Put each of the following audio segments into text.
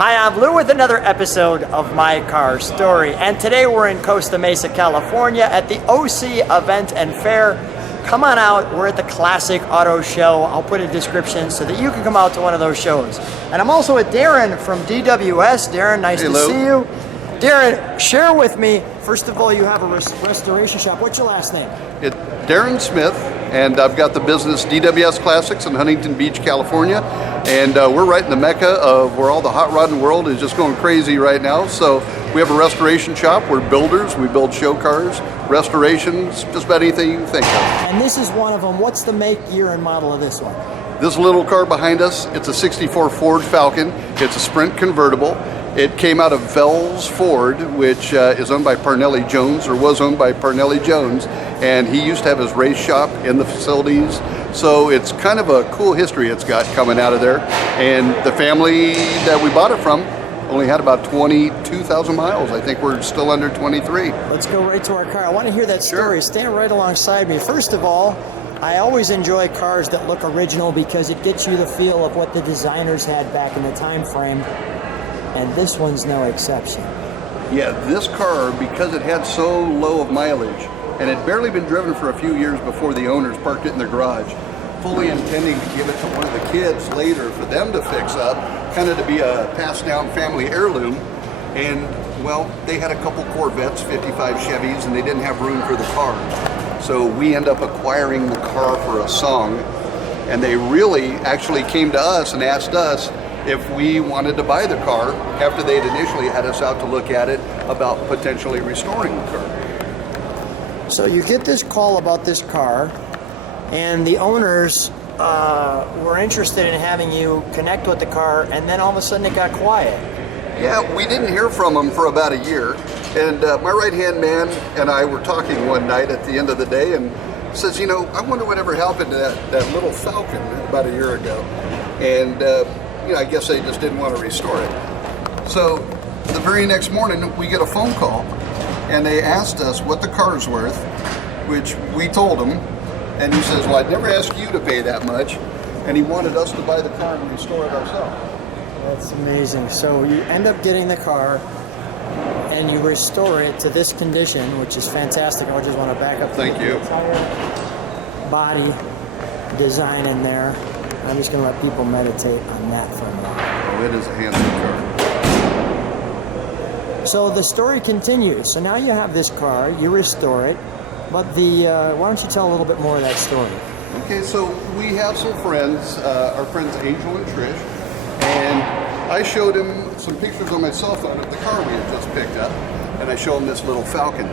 Hi, I'm Lou with another episode of My Car Story, and today we're in Costa Mesa, California at the OC Event and Fair. Come on out, we're at the Classic Auto Show. I'll put a description so that you can come out to one of those shows. And I'm also with Darin from DWS. Darin, nice to see you. Darin, share with me, first of all, you have a restoration shop. What's your last name? It's Darin Smith, and I've got the business DWS Classics in Huntington Beach, California. And we're right in the mecca of where all the hot rodding world is just going crazy right now. So we have a restoration shop. We're builders. We build show cars, restorations, just about anything you can think of. And this is one of them. What's the make, year, and model of this one? This little car behind us, it's a 64 Ford Falcon. It's a Sprint Convertible. It came out of Vels Ford, which is owned by Parnelli Jones, or was owned by Parnelli Jones. And he used to have his race shop in the facilities. So it's kind of a cool history it's got coming out of there. And the family that we bought it from only had about 22,000 miles. I think we're still under 23. Let's go right to our car. I want to hear that story. Sure. Stand right alongside me. First of all, I always enjoy cars that look original because it gets you the feel of what the designers had back in the time frame. And this one's no exception. Yeah, this car, because it had so low of mileage, and had barely been driven for a few years before the owners parked it in their garage, fully intending to give it to one of the kids later for them to fix up, kind of to be a passed down family heirloom. And well, they had a couple Corvettes, 55 Chevys, and they didn't have room for the car. So we end up acquiring the car for a song, and they really actually came to us and asked us if we wanted to buy the car after they'd initially had us out to look at it about potentially restoring the car. So you get this call about this car, and the owners were interested in having you connect with the car, and then all of a sudden it got quiet. Yeah, we didn't hear from them for about a year, and my right-hand man and I were talking one night at the end of the day, and says, you know, I wonder whatever happened to that little Falcon about a year ago. And you know, I guess they just didn't want to restore it. So the very next morning, we get a phone call, and they asked us what the car's worth, which we told him, and he says, well, I'd never ask you to pay that much, and he wanted us to buy the car and restore it ourselves. That's amazing. So you end up getting the car, and you restore it to this condition, which is fantastic. I just want to back up. Thank you. The entire body design in there. I'm just going to let people meditate on that for a minute. Oh, it is a handsome car. So the story continues. So now you have this car, you restore it, but why don't you tell a little bit more of that story? Okay, so we have some friends, our friends Angel and Trish, and I showed him some pictures on my cell phone of the car we had just picked up, and I showed him this little Falcon.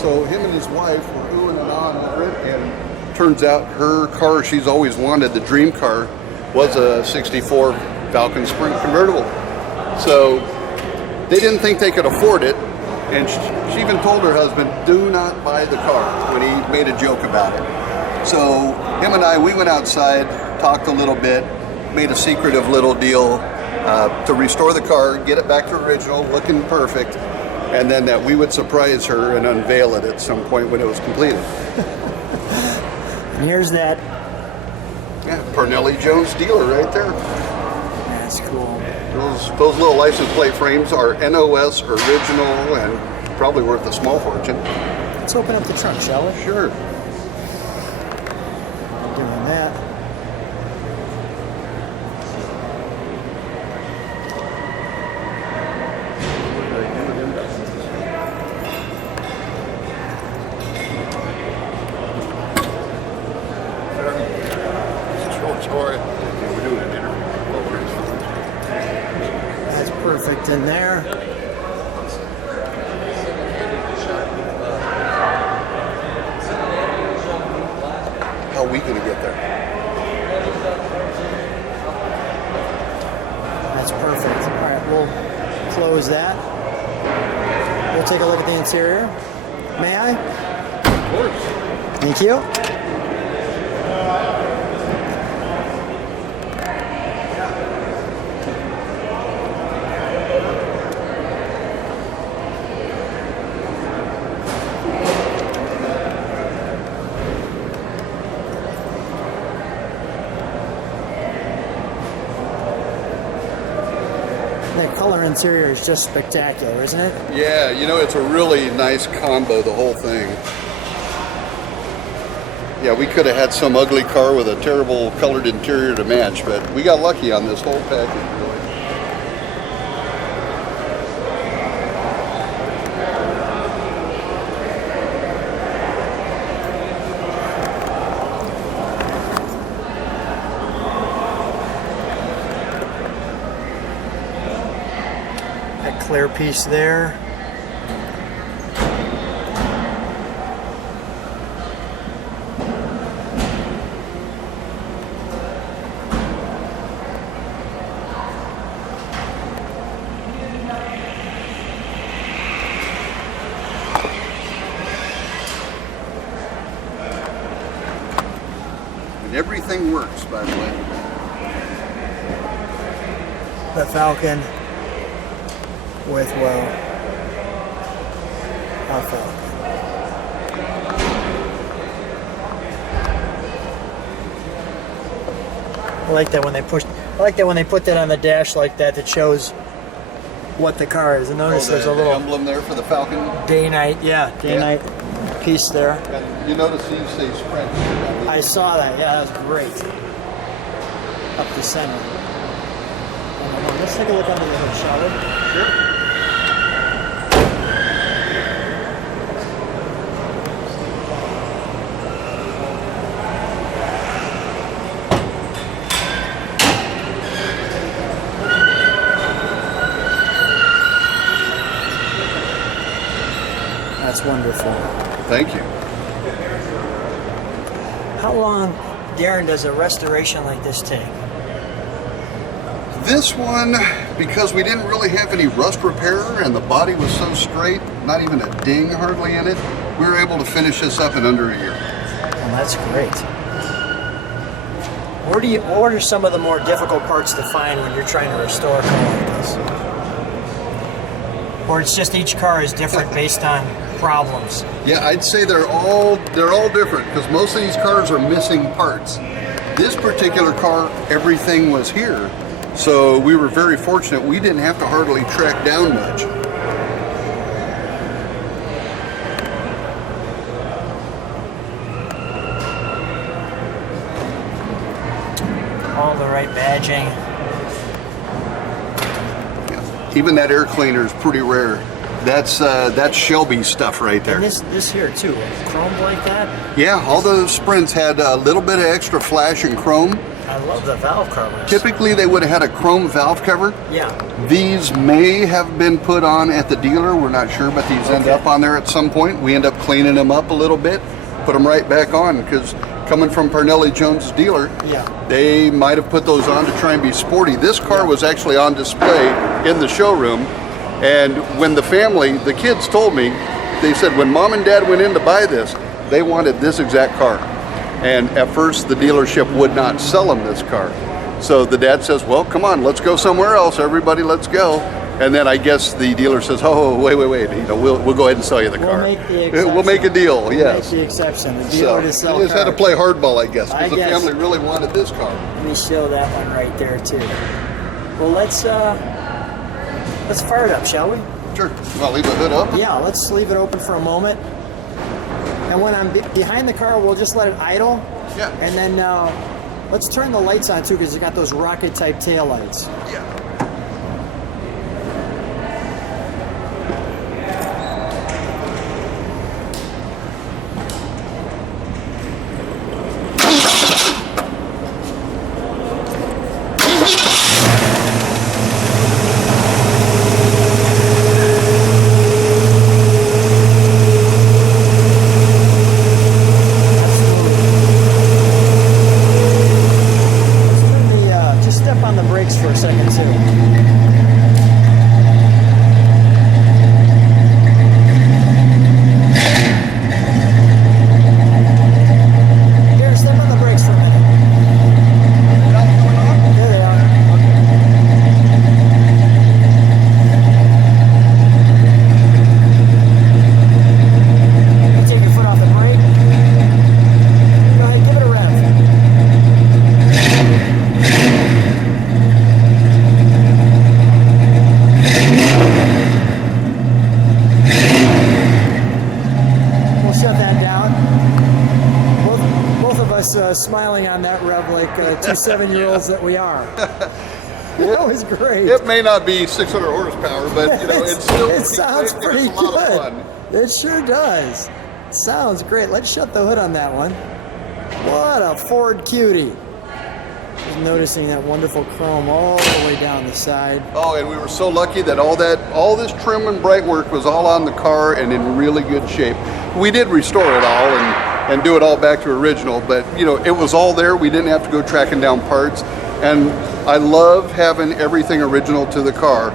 So him and his wife were oohing and ahhing over it, and turns out her car she's always wanted, the dream car, was a 64 Falcon Sprint Convertible. So they didn't think they could afford it, and she even told her husband, do not buy the car, when he made a joke about it. So him and I, we went outside, talked a little bit, made a secretive little deal to restore the car, get it back to original, looking perfect, and then that we would surprise her and unveil it at some point when it was completed. And here's that. Yeah, Parnelli Jones dealer right there. That's cool. Those little license plate frames are NOS original and probably worth a small fortune. Let's open up the trunk, shall we? Sure. Doing that. That's perfect in there. How are we going to get there? That's perfect. All right, we'll close that. We'll take a look at the interior. May I? Of course. Thank you. The color interior is just spectacular, isn't it? Yeah, you know, it's a really nice combo, the whole thing. Yeah, we could have had some ugly car with a terrible colored interior to match, but we got lucky on this whole package, really. That clear piece there. And everything works, by the way. The Falcon with, well, a Falcon. I like that when they push. I like that when they put that on the dash like that. That shows what the car is. And notice there's a little emblem there for the Falcon. day-night, day-night piece there. And you notice these say Sprint. I saw that. Yeah, that was great. Up the center. Let's take a look under the hood, shall we? Sure. That's wonderful. Thank you. How long, Darin, does a restoration like this take? This one, because we didn't really have any rust repair and the body was so straight, not even a ding hardly in it, we were able to finish this up in under a year. Well, that's great. What are some of the more difficult parts to find when you're trying to restore a car like this? Or it's just each car is different based on problems? Yeah, I'd say they're all different because most of these cars are missing parts. This particular car, everything was here. So we were very fortunate. We didn't have to hardly track down much. All the right badging. Yeah. Even that air cleaner is pretty rare. That's Shelby stuff right there. And this here too, chromed like that? Yeah, all those Sprints had a little bit of extra flash and chrome. I love the valve covers. Typically they would have had a chrome valve cover. Yeah. These may have been put on at the dealer, we're not sure, but these end up on there at some point. We end up cleaning them up a little bit, put them right back on, because coming from Parnelli Jones' dealer, they might have put those on to try and be sporty. This car was actually on display in the showroom, and when the kids told me, they said when Mom and Dad went in to buy this, they wanted this exact car. And at first the dealership would not sell them this car. So the dad says, well, come on, let's go somewhere else. Everybody, let's go. And then I guess the dealer says, oh, wait. You know, we'll go ahead and sell you the car. We'll make a deal, yes. Make the exception. The dealer to sell you just had to play hardball, I guess, because the guess. family really wanted this car. Let me show that one right there too. Well, let's fire it up, shall we? Sure. I'll leave the hood up. Yeah, let's leave it open for a moment. And when I'm behind the car, we'll just let it idle. Yeah. And then let's turn the lights on too, because it's got those rocket type tail lights. Yeah. Just step on the brakes for a second too. was smiling on that rev like two 7-year-olds that we are. That was great. It may not be 600 horsepower, but you know, it's still it sounds pretty it's a lot good. of fun. It sure does. Sounds great. Let's shut the hood on that one. What a Ford cutie. Just noticing that wonderful chrome all the way down the side. Oh, and we were so lucky that all this trim and bright work was all on the car and in really good shape. We did restore it all and do it all back to original, but you know, it was all there. We didn't have to go tracking down parts. And I love having everything original to the car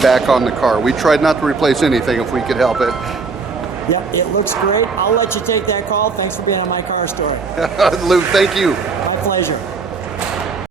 back on the car. We tried not to replace anything if we could help it. Yep, it looks great. I'll let you take that call. Thanks for being on My Car Story. Lou, thank you. My pleasure.